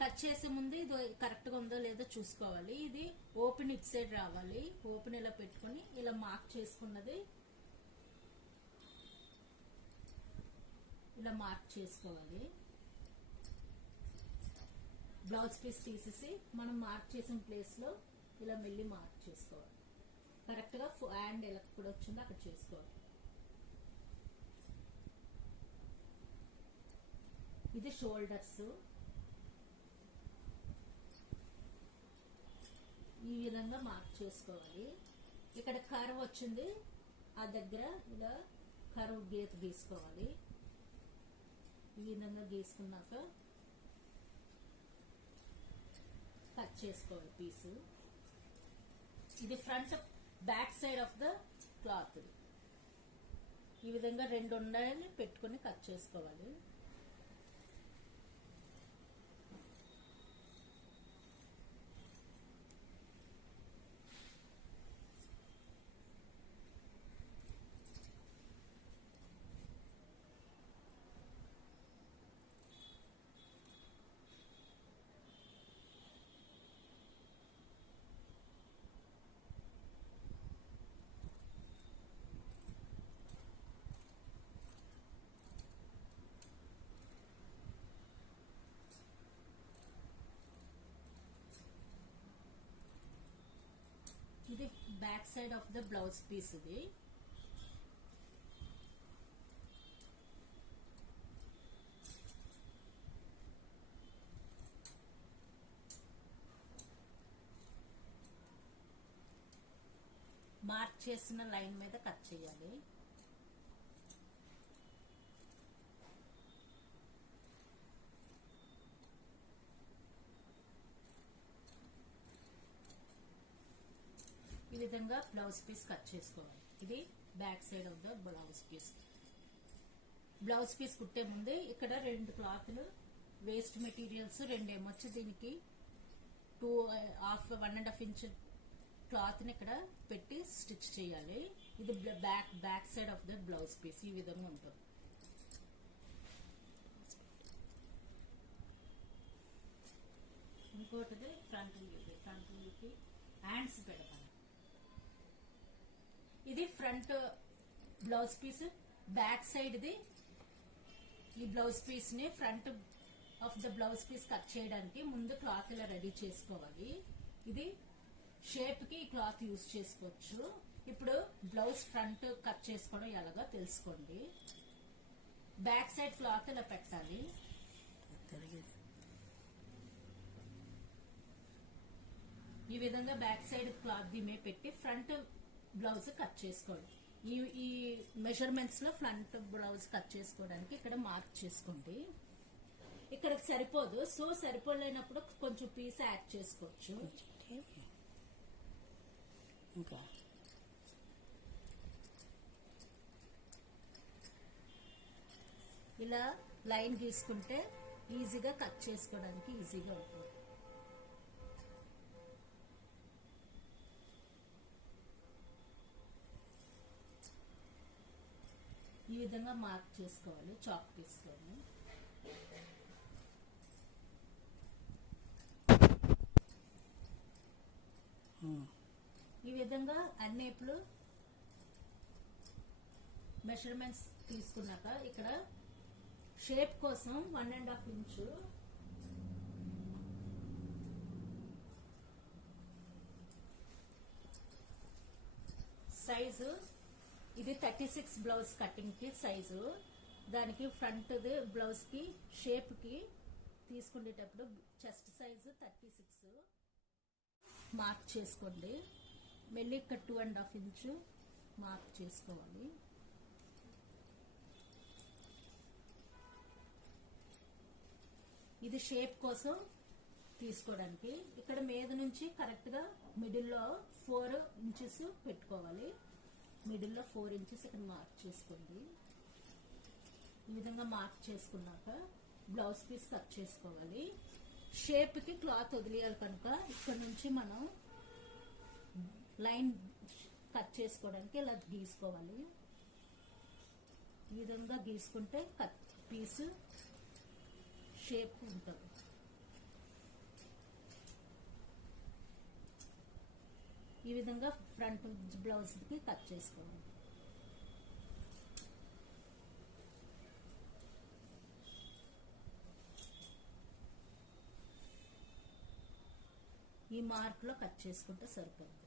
Cut చేసే ముందు ఇది కరెక్ట్ గా ఉందో లేదో చూసుకోవాలి. ఇది ఓపెన్ ఇట్ సైడ్ రావాలి. ఓపెన్ ఇలా పెట్టుకొని ఇలా మార్క్ చేసుకున్నది ఇలా మార్క్ చేసుకోవాలి. బ్లౌజ్ పీస్ తీసేసి మనం మార్క్ చేసిన ప్లేస్ లో ఇలా మెల్లి మార్క్ చేసుకోవాలి. కరెక్ట్ గా హ్యాండ్ ఎలా కూడా వచ్చిందో అక్కడ చేసుకోవాలి. ఇది షోల్డర్స్. ఈ విధంగా మార్క్ చేసుకోవాలి. ఇక్కడ కర్వ్ వచ్చింది, ఆ దగ్గర ఇలా కర్వ్ గీత గీసుకోవాలి. ఈ విధంగా గీసుకున్నాక కట్ చేసుకోవాలి పీసు. ఇది front back side of the cloth. ఈ విధంగా రెండు ఉండాలని పెట్టుకొని కట్ చేసుకోవాలి. ఇది back side of the blouse piece. ఇది మార్క్ చేసిన లైన్ మీద కట్ చేయాలి. ఈ విధంగా బ్లౌజ్ పీస్ కట్ చేసుకోవాలి. ఇది back side of the blouse piece. Blouse piece కుట్టే ముందే ఇక్కడ రెండు క్లాత్లు వేస్ట్ మెటీరియల్స్ రెండు ఏమొచ్చి దీనికి 1.5 ఇంచ్ క్లాత్ ని ఇక్కడ పెట్టి స్టిచ్ చేయాలి. ఇది back side of the blouse piece. ఈ విధంగా ఉంటుంది. ఇంకోటిది ఫ్రంట్ కి హ్యాండ్స్ పెడతాను. ఇది front blouse piece. Back side ఇది ఈ బ్లౌజ్ పీస్ ని front of the blouse piece cut చేయడానికి ముందు క్లాత్ ఇలా రెడీ చేసుకోవాలి. ఇది షేప్ కి ఈ క్లాత్ యూజ్ చేసుకోవచ్చు. ఇప్పుడు బ్లౌజ్ ఫ్రంట్ కట్ చేసుకోవడం ఎలాగో తెలుసుకోండి. బ్యాక్ సైడ్ క్లాత్ ఇలా పెట్టాలి. ఈ విధంగా బ్యాక్ సైడ్ క్లాత్ దిమే పెట్టి ఫ్రంట్ బ్లౌజ్ కట్ చేసుకోండి. ఈ మెజర్మెంట్స్ లో ఫ్రంట్ బ్లౌజ్ కట్ చేసుకోవడానికి ఇక్కడ మార్క్ చేసుకోండి. ఇక్కడ సరిపోదు, సో సరిపోలేనప్పుడు కొంచెం పీస్ యాడ్ చేసుకోవచ్చు. ఇంకా ఇలా లైన్ గీసుకుంటే ఈజీగా కట్ చేసుకోవడానికి ఈజీగా ఉంటుంది. ఈ విధంగా మార్క్ చేసుకోవాలి చాక్ తీసుకొని. ఈ విధంగా అన్నిప్పుడు మెజర్మెంట్స్ తీసుకున్నాక ఇక్కడ షేప్ కోసం 1.5 ఇంచు సైజు. ఇది 36 బ్లౌజ్ కటింగ్ కి సైజు. దానికి ఫ్రంట్ బ్లౌజ్ కి షేప్ కి తీసుకునేటప్పుడు చెస్ట్ సైజు 36 మార్క్ చేసుకోండి. మళ్ళీ ఇక్కడ 2.5 ఇంచు మార్క్ చేసుకోవాలి. ఇది షేప్ కోసం తీసుకోవడానికి ఇక్కడ మీద నుంచి కరెక్ట్ గా మిడిల్ లో 4 ఇంచెస్ పెట్టుకోవాలి. మిడిల్ లో 4 ఇంచెస్ ఇక్కడ మార్క్ చేసుకోండి. ఈ విధంగా మార్క్ చేసుకున్నాక బ్లౌజ్ పీస్ కట్ చేసుకోవాలి. షేప్ కి క్లాత్ వదిలేయాలి కనుక ఇక్కడ నుంచి మనం లైన్ కట్ చేసుకోవడానికి ఇలా గీసుకోవాలి. ఈ విధంగా గీసుకుంటే కట్ పీస్ షేప్ ఉంటుంది. ఈ విధంగా ఫ్రంట్ బ్లౌజ్ కి కట్ చేసుకోవాలి. ఈ మార్క్ లో కట్ చేసుకుంటే సరిపోతుంది.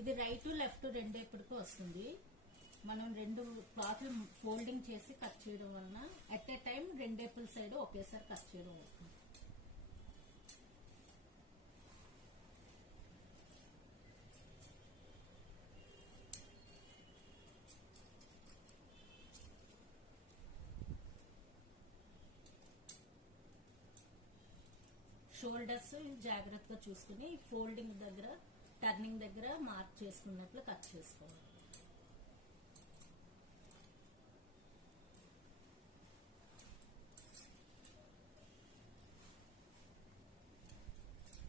ఇది రైట్ లెఫ్ట్ రెండేపటికి వస్తుంది. మనం రెండు క్లాత్లు ఫోల్డింగ్ చేసి కట్ చేయడం వలన అట్ ఏ టైం రెండేపుల సైడ్ ఒకేసారి కట్ చేయడం అవుతుంది. షోల్డర్స్ జాగ్రత్తగా చూసుకుని ఫోల్డింగ్ దగ్గర టర్నింగ్ దగ్గర మార్క్ చేసుకున్నట్లు కట్ చేసుకోవాలి.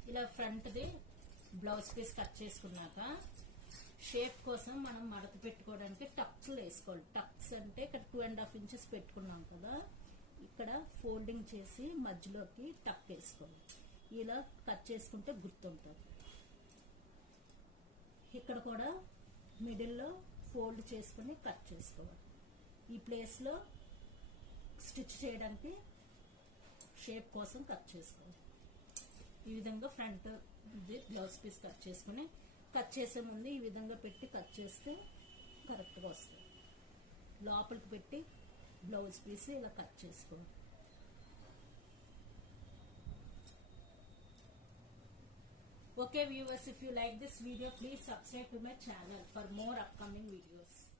ఇలా front the blouse piece cut చేసుకున్నాక షేప్ కోసం మనం మడత పెట్టుకోవడానికి టక్స్ వేసుకోవాలి. టక్స్ అంటే ఇక్కడ 2.5 ఇంచెస్ పెట్టుకున్నాం కదా, ఇక్కడ ఫోల్డింగ్ చేసి మధ్యలోకి టక్ వేసుకోవాలి. ఇలా కట్ చేసుకుంటే గుర్తుంటుంది. ఇక్కడ కూడా మిడిల్లో ఫోల్డ్ చేసుకుని కట్ చేసుకోవాలి. ఈ ప్లేస్లో స్టిచ్ చేయడానికి షేప్ కోసం కట్ చేసుకోవాలి. ఈ విధంగా ఫ్రంట్ బ్లౌజ్ పీస్ కట్ చేసుకుని కట్ చేసే ముందు ఈ విధంగా పెట్టి కట్ చేస్తే కరెక్ట్గా వస్తుంది. లోపలికి పెట్టి బ్లౌజ్ పీస్ ఇలా కట్ చేసుకోవాలి. Okay viewers, if you like this video, please subscribe to my channel for more upcoming videos.